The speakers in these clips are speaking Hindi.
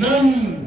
2007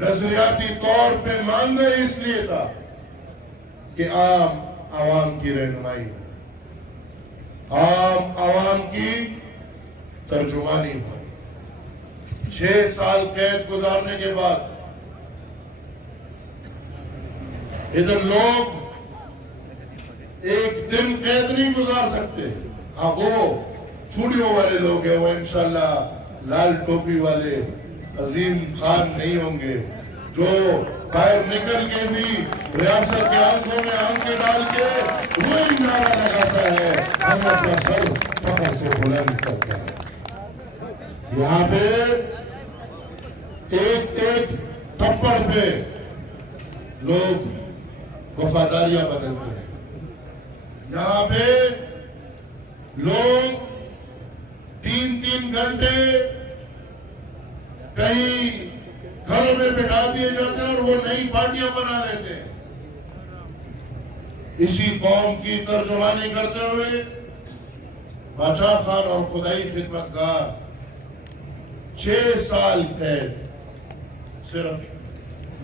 नजरियाती तौर पे मांगा इसलिए था कि आम आवाम की रहनुमाई हो, आम आवाम की तर्जुमानी हो। 6 साल कैद गुजारने के बाद इधर लोग एक दिन कैद नहीं गुजार सकते। हाँ, वो चूड़ियों वाले लोग हैं, वो इंशाल्लाह लाल टोपी वाले अजीम खान नहीं होंगे जो बाहर निकल के भी रियासत के आंखों में आंखें डाल के वही नारा लगाता है, हम अपना सर फख्र से बुलंद करता है। यहाँ पे एक एक थप्पड़ पे लोग वफादारियां बदलते हैं। यहाँ पे लोग 3-3 घंटे कहीं घरों में बिठा दिए जाते हैं और वो नई पार्टियां बना लेते हैं। इसी कौम की तर्जुमानी करते हुए बादशाह खान और खुदाई खिदमतगार 6 साल कैद सिर्फ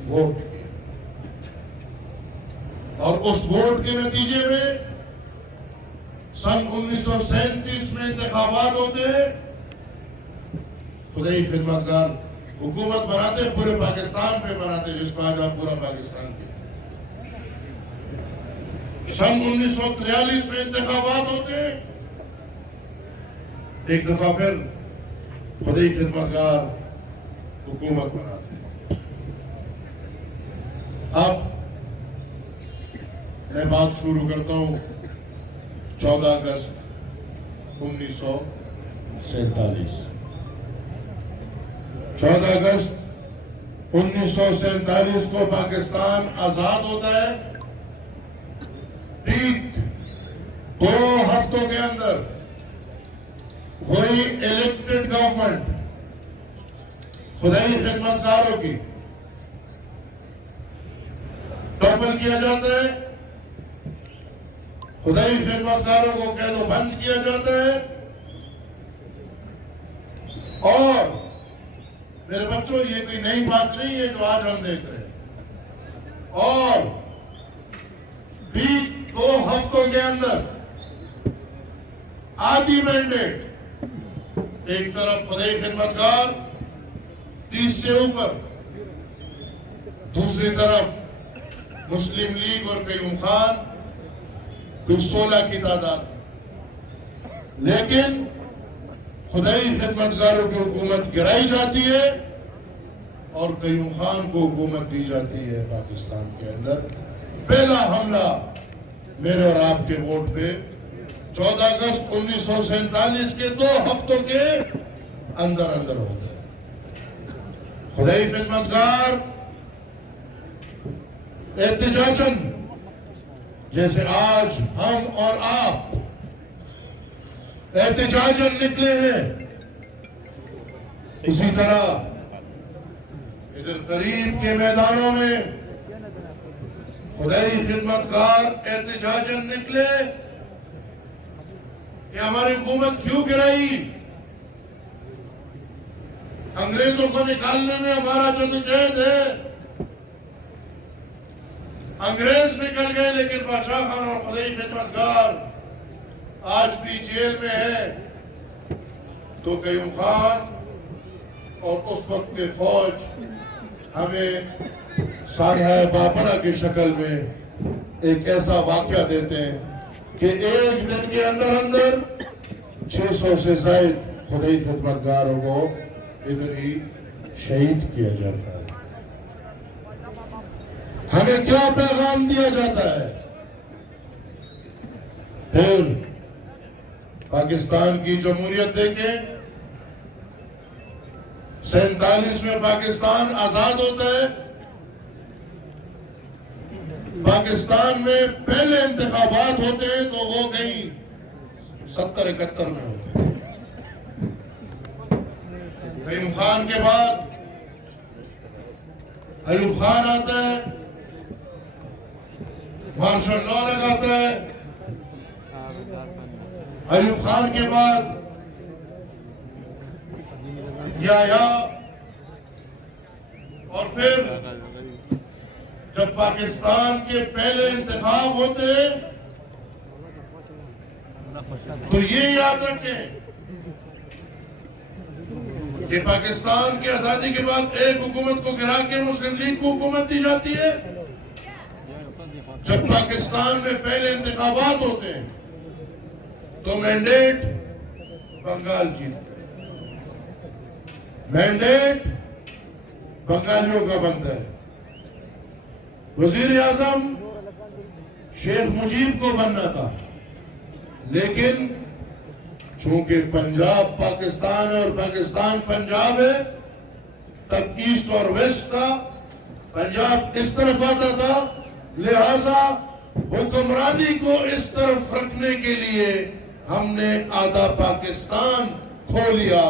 वोट के, और उस वोट के नतीजे में सन 1937 में इंतखाबात होते हैं। खुदाई खिदमतगार हुकूमत बनाते, पूरे पाकिस्तान पे बनाते, जिसको आज आप पूरा पाकिस्तान कहते हैं। सन 1943 में इंतखाबात होते, एक दफा फिर खुदाई खिदमतगार हुकूमत बनाते। अब मैं बात शुरू करता हूं 14 अगस्त 1947। 14 अगस्त 1947 को पाकिस्तान आजाद होता है। ठीक 2 हफ्तों के अंदर वही इलेक्टेड गवर्नमेंट खुदाई खिदमतगारों की टॉपल किया जाता है, खुदाई खिदमतगारों को कैदो बंद किया जाता है। और मेरे बच्चों, ये कोई नई बात नहीं है जो आज हम देख रहे हैं। और बीत 2 हफ्तों के अंदर आधी मैंडेट, एक तरफ खुदाई खिदमतगार 30 से ऊपर, दूसरी तरफ मुस्लिम लीग और कयूम खान कुल 16 की तादाद। लेकिन खुदाई खिदमतगारों की हुकूमत गिराई जाती है और कयूम खान को हुकूमत दी जाती है पाकिस्तान के अंदर। पहला हमला मेरे और आपके वोट पे 14 अगस्त 1947 के 2 हफ्तों के अंदर अंदर होता है। खुदाई खिदमतगार एहतिजाजन, जैसे आज हम और आप एहतिजाजन निकले हैं, इसी तरह इधर करीब के मैदानों में खुदाई खिदमतगार एहतिजाजन निकले कि हमारी हुकूमत क्यों गिराई, अंग्रेजों को निकालने में हमारा जद्दोजहद है। अंग्रेज निकल गए, लेकिन बादशाह खान और खुदाई खिदमतगार आज भी जेल में है। तो कयूम खान और उस वक्त के फौज हमें सारहा बाबरा की शक्ल में एक ऐसा वाकया देते हैं कि एक दिन के अंदर अंदर 600 से ज्यादा खुदाई खिदमतगारों को इधर ही शहीद किया जाता है। हमें क्या पैगाम दिया जाता है? फिर पाकिस्तान की जमहूरियत देखें, 47 में पाकिस्तान आजाद होता है। पाकिस्तान में पहले इंतखाबात होते हैं तो वो कहीं 70-71 में होते हैं। कयूम खान के बाद अयूब खान आता है, मार्शल लॉ लगाता है। अयूब खान के बाद याया और फिर जब पाकिस्तान के पहले इंतखाब होते तो ये याद रखें कि पाकिस्तान की आजादी के बाद एक हुकूमत को गिरा के मुस्लिम लीग को हुकूमत दी जाती है। जब पाकिस्तान में पहले इंतखाबात होते हैं तो मैंडेट बंगाल जीतता है, मैंडेट बंगालियों का बनता है। वजीर आजम शेख मुजीब को बनना था, लेकिन चूंकि पंजाब पाकिस्तान है और पाकिस्तान पंजाब है, तब ईस्ट और वेस्ट था, पंजाब इस तरफ आता था, लिहाजा हुक्मरानी को इस तरफ रखने के लिए हमने आधा पाकिस्तान खो लिया,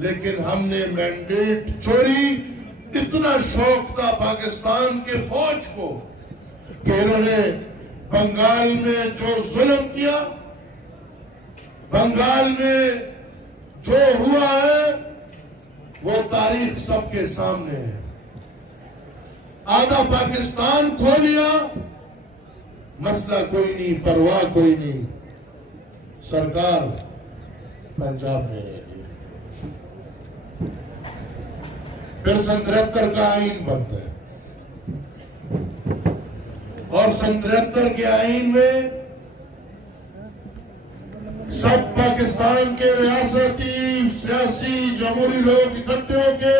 लेकिन हमने मैंडेट चोरी। इतना शौक था पाकिस्तान के फौज को कि इन्होंने बंगाल में जो जुल्म किया, बंगाल में जो हुआ है वो तारीख सबके सामने है। आधा पाकिस्तान खो लिया, मसला कोई नहीं, परवाह कोई नहीं, सरकार पंजाब में रह गई। फिर सन 73 का आईन बनता है और सन 73 के आईन में सब पाकिस्तान के रियासती सियासी जमहूरी लोग इकट्ठे होके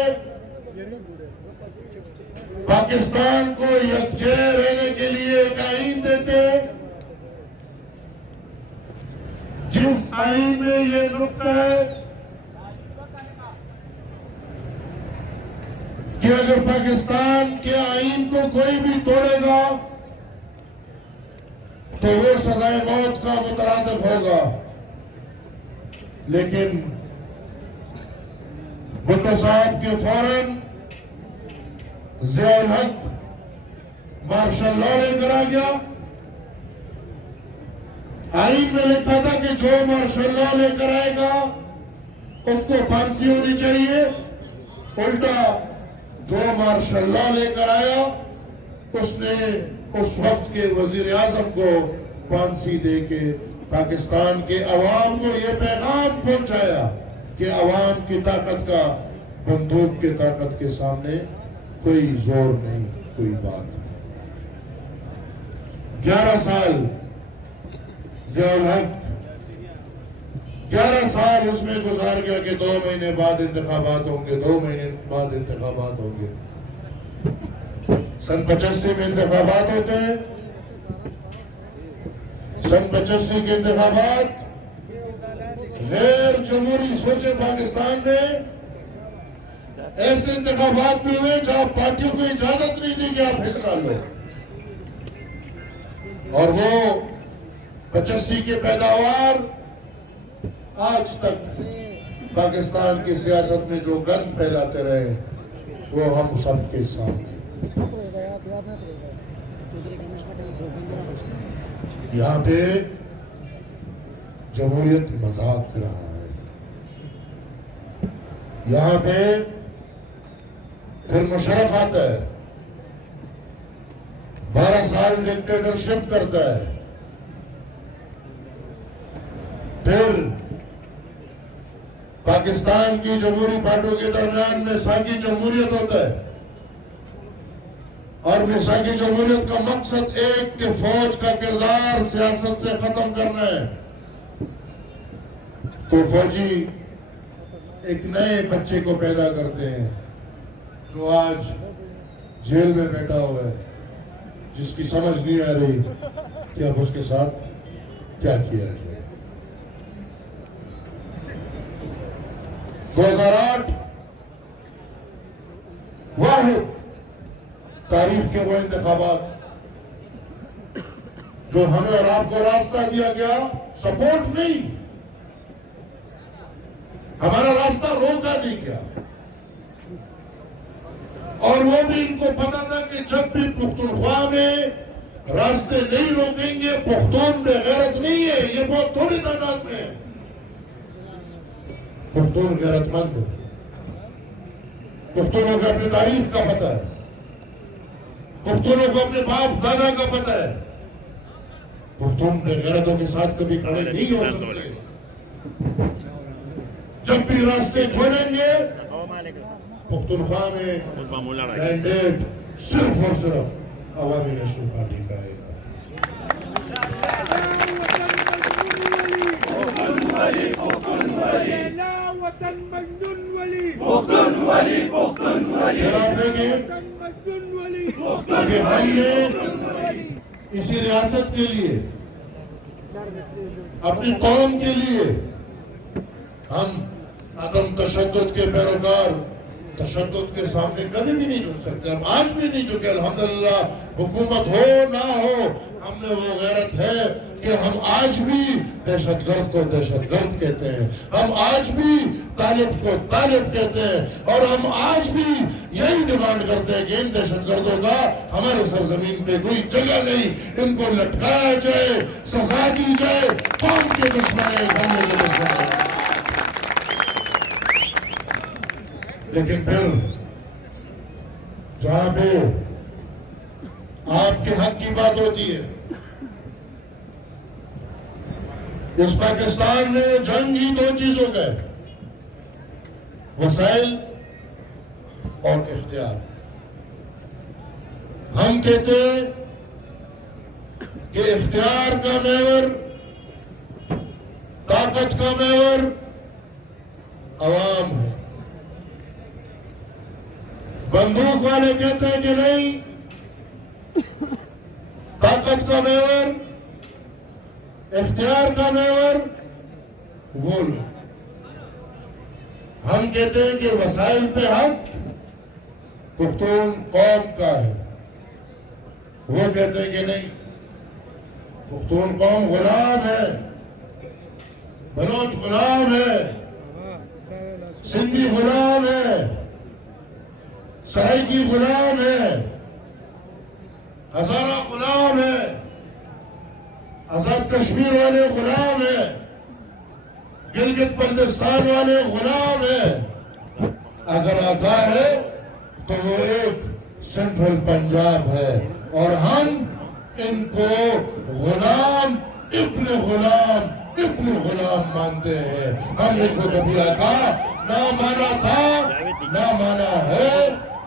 पाकिस्तान को यकजह रहने के लिए एक आईन देते, जिस आईन में ये नुक्ता है कि अगर पाकिस्तान के आईन को कोई भी तोड़ेगा तो वो सजाए मौत का मुतरादिफ होगा। लेकिन भुट्टो साहब के फौरन ज़िया उल हक मार्शल लॉ लेकर आ गया। आईन में लिखा था कि जो मार्शल लॉ लेकर आएगा उसको फांसी होनी चाहिए। उल्टा जो मार्शल लॉ लेकर आया उसने उस वक्त के वजीर आजम को फांसी दे के पाकिस्तान के अवाम को यह पैगाम पहुंचाया कि अवाम की ताकत का बंदूक की ताकत के सामने कोई जोर नहीं, कोई बात नहीं। 11 साल ज़िया उल हक 11 साल उसमें गुजार गया कि 2 महीने बाद इंतखाबात होंगे, 2 महीने बाद इंतखाबात होंगे। सन 85 में इंतखाबात होते हैं। सन 85 के इंतखाबात गैर जमहूरी सोचे पाकिस्तान में ऐसे इंतखाबात भी हुए जहां पार्टियों को इजाजत नहीं दी कि आप हिस्सा लो, और वो 85 के पैदावार आज तक पाकिस्तान की सियासत में जो गंद फैलाते रहे वो हम सबके सामने। यहाँ पे जमहूरियत मजाक रहा है। यहाँ पे फिर मुशर्रफ आता है, 12 साल डिक्टेटरशिप करता है, फिर पाकिस्तान की जमहूरी पार्टियों के दरमियान मिसाकी जमहूरियत होता है, और मिसाकी जमहूरियत का मकसद एक कि फौज का किरदार सियासत से खत्म करना है। तो फौजी एक नए बच्चे को पैदा करते हैं जो आज जेल में बैठा हुआ है, जिसकी समझ नहीं आ रही कि अब उसके साथ क्या किया जाए। 2008 वाहिद तारीख के वो इंतखाबात जो हमें और आपको रास्ता दिया गया, सपोर्ट नहीं, हमारा रास्ता रोका नहीं गया। और वो भी इनको पता था कि जब भी पुख्तूनख्वा में रास्ते नहीं रोकेंगे, पुख्तून बेगैरत नहीं है, ये बहुत थोड़ी तादाद में है। पुख्तून गैरतमंद है, पुख्तूनों को अपनी तारीख का पता है, पुख्तूनों को अपने बाप दादा का पता है। पुख्तून बेगैरतों के साथ कभी खड़े नहीं हो सकते। जब भी रास्ते खोलेंगे पुख्तूनख्वा में मैंडेट सिर्फ और सिर्फ अवामी नेशनल पार्टी का है। कि हमने इसी रियासत के लिए, अपनी कौम के लिए, हम अदम तशद्दुद के पैरोकार तशद्दुद के सामने कभी भी नहीं झुक सकते। हम आज भी नहीं झुके। अल्हम्दुलिल्लाह, हुकूमत हो ना हो, हमने वो गैरत है कि हम आज भी दहशतगर्द को दहशतगर्द कहते हैं, हम आज भी तालिब को तालिब कहते हैं, और हम आज भी यही डिमांड करते हैं कि इन दहशतगर्दों का हमारे सरजमीन पे कोई जगह नहीं, इनको लटकाया जाए, सजा दी जाए। कौम के दुश्मन है, धर्म के दुश्मन है। लेकिन फिर जहां पे आपके हक की बात होती है, इस पाकिस्तान में जंग ही दो चीजों का है, वसाइल और इख्तियार। हम कहते हैं कि इख्तियार का मेवर, ताकत का मेवर अवाम है। बंदूक वाले कहते हैं कि नहीं, ताकत का मेवर, इख्तियार का मेवर वो लोग। हम कहते हैं कि वसाइल पे हक पुख्तून कौम का है, वो कहते हैं कि नहीं, पुख्तून कौम गुलाम है, बलोच गुलाम है, सिंधी गुलाम है, सराइकी गुलाम है, हजारा गुलाम है, आजाद कश्मीर वाले गुलाम है, गिलगित बल्तिस्तान वाले गुलाम है। अगर आका है तो वो एक सेंट्रल पंजाब है, और हम इनको गुलाम इब्न गुलाम मानते हैं। हम इनको कभी आका ना माना था, ना माना है,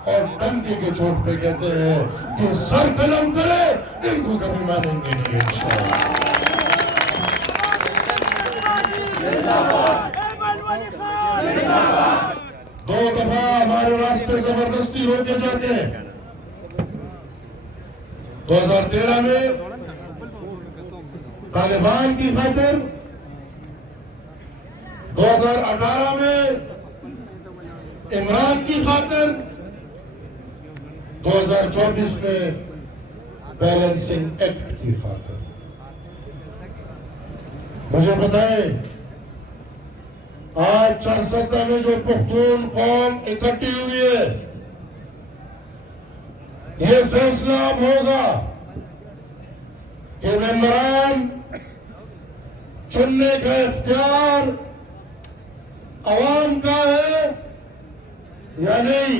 और डंके के चोट पे कहते हैं कि सर कलम करे, इनको कभी मानेंगे नहीं इंशाअल्लाह। दो दफा हमारे रास्ते जबरदस्ती रोके जाते हैं। 2013 में तालिबान की खातिर, 2018 में इमरान की खातिर, 2024 में बैलेंसिंग एक्ट की खातिर। मुझे बताएं, आज चारसदा में जो पुख्तून कौम इकट्ठी हुई है, ये फैसला अब होगा कि मेंबरान चुनने का इख्तियार अवाम का है या नहीं।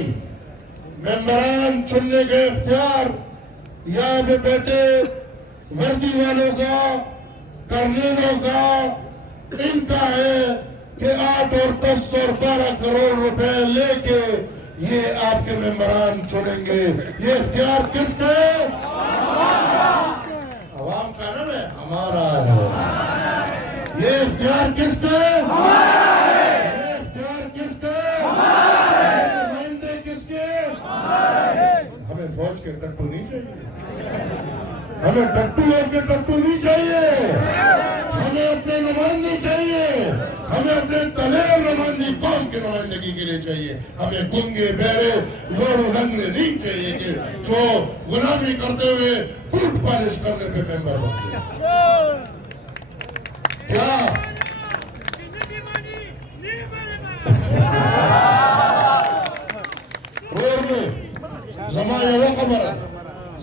मेंबरान चुनने का इख्तियार यहाँ पे बैठे वर्दी वालों का, कर्नलों का, इनका है कि 8 और 10 और 12 करोड़ रुपए लेके ये आपके मेंबरान चुनेंगे। ये इख्तियार किसका है? अवाम का ना, मैं हमारा है। ये इख्तियार किसका है? ये इख्तियार किसका है? ये नुमाइंदे किसके? हमें फौज के टट्टू नहीं चाहिए, हमें टट्टू और के टट्टू नहीं चाहिए, हमें अपने नुमाइंदे चाहिए, हमें अपने तलेर नुमाइंदी कौम की नुमाइंदगी के लिए चाहिए। हमें गुंगे बहरे लोड़ू लंगड़े नहीं चाहिए कि जो गुलामी करते हुए बूट पॉलिश करने पे मेंबर बन जाए। क्या जमा ये खबर है,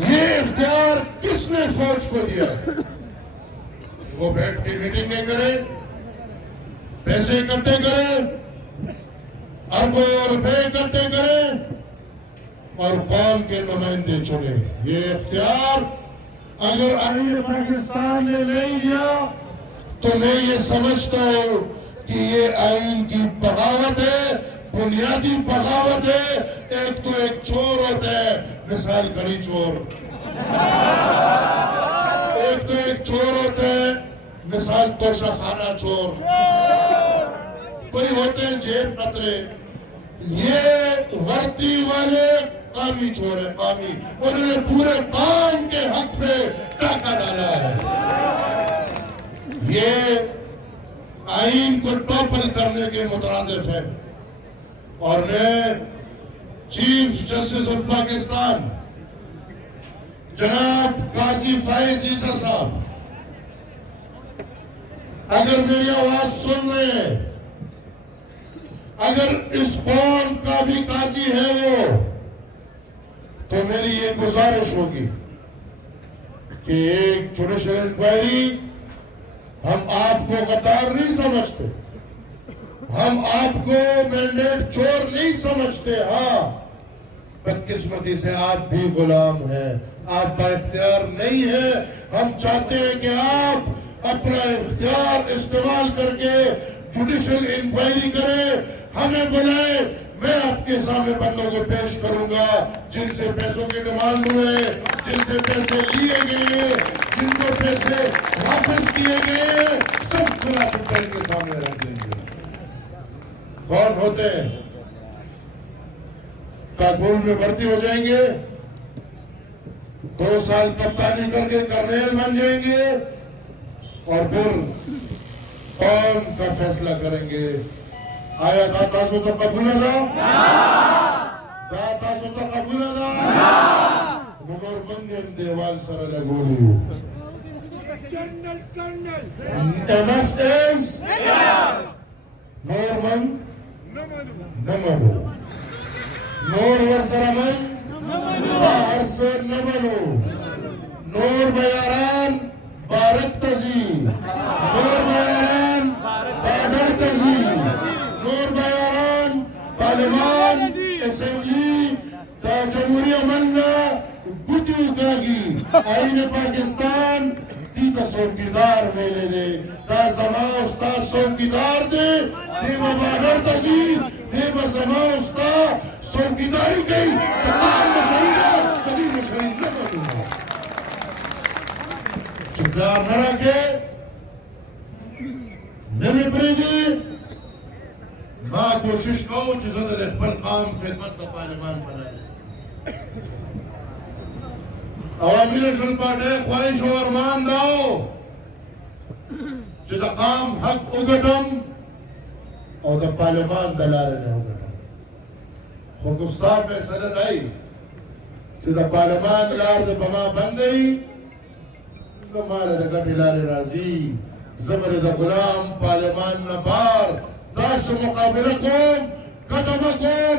ये इख्तियार किसने फौज को दिया? वो बैठ के मीटिंगें करे, पैसे इकट्ठे करे, अरबों रुपए इकट्ठे करे और कौम के नुमाइंदे चुने। ये इख्तियार अगर आईन पाकिस्तान ने नहीं दिया तो मैं ये समझता हूं कि ये आईन की बगावत है, बुनियादी बगावत है। एक तो एक चोर होता है, मिसाल गड़ी चोर, एक तो एक चोर होता है, मिसाल तोशाखाना चोर, कोई होते हैं जेब कतरे। ये वर्दी वाले कामी चोर है, कामी। उन्होंने पूरे काम के हक पे टाका डाला है। ये आईन को टॉपल करने के मुतरादिफ है। और मैं चीफ जस्टिस ऑफ पाकिस्तान जनाब काजी फाइज ईसा साहब, अगर मेरी आवाज सुन रहे हैं, अगर इस कौम का भी काजी है वो, तो मेरी ये गुजारिश होगी कि एक जुडिशियल इंक्वायरी, हम आपको गद्दार नहीं समझते, हम आपको मैंडेट चोर नहीं समझते। हाँ, बदकिस्मती से आप भी गुलाम हैं, आप बाइख्तियार नहीं है। हम चाहते हैं कि आप अपना इख्तियार इस्तेमाल करके जुडिशियल इंक्वायरी करें, हमें बुलाए, मैं आपके सामने बंदों को पेश करूंगा जिनसे पैसों की डिमांड हुए, जिनसे पैसे लिए गए, जिनको पैसे वापस किए गए, सब खुला छुपकर के सामने रख देंगे। कौन होते हैं? काबुल में भर्ती हो जाएंगे, 2 साल कप्तानी करके कर्नेल बन जाएंगे और फिर कौम का फैसला करेंगे। आया दाता सो तो कबूल ना, दाता सो तो कबूल ना, नूर मंगम देवाल sir लगोलू। MS is Norman Namano. Nor Warsaraman Baharsar Namano. Nor Bayaran Barat Tazi. Nor Bayaran Badar Tazi. Nor Bayaran Parliament Assembly da Jamhuriya Manna Butu Gagi. Aine Pakistan ती चौकीदार मेले दे ता जमा उस्ताद चौकीदार दे देव बागर तजी देव जमा उस्ताद चौकीदारी गई तमाम मशरीदा कभी मशरी न करूंगा। चुपला न रखे, न मिप्रेदी, मां कोशिश करो जिसने देखपन काम खिदमत का पार्लिमान बनाए। अवामी नेशनल पार्टी ख्वाहिश और मान दाओ जिदा काम हक उगटम और द पार्लिमान दलारे ने उगटम खुद गुस्ताफ फैसला आई जिदा पार्लिमान लार दे बमा बन गई तो मारे द कबिलारे राजी जबर द गुलाम पार्लिमान नबार दास मुकाबला कोम कदमकुम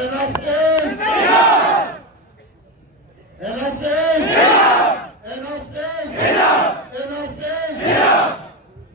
enough is enough is enough is enough is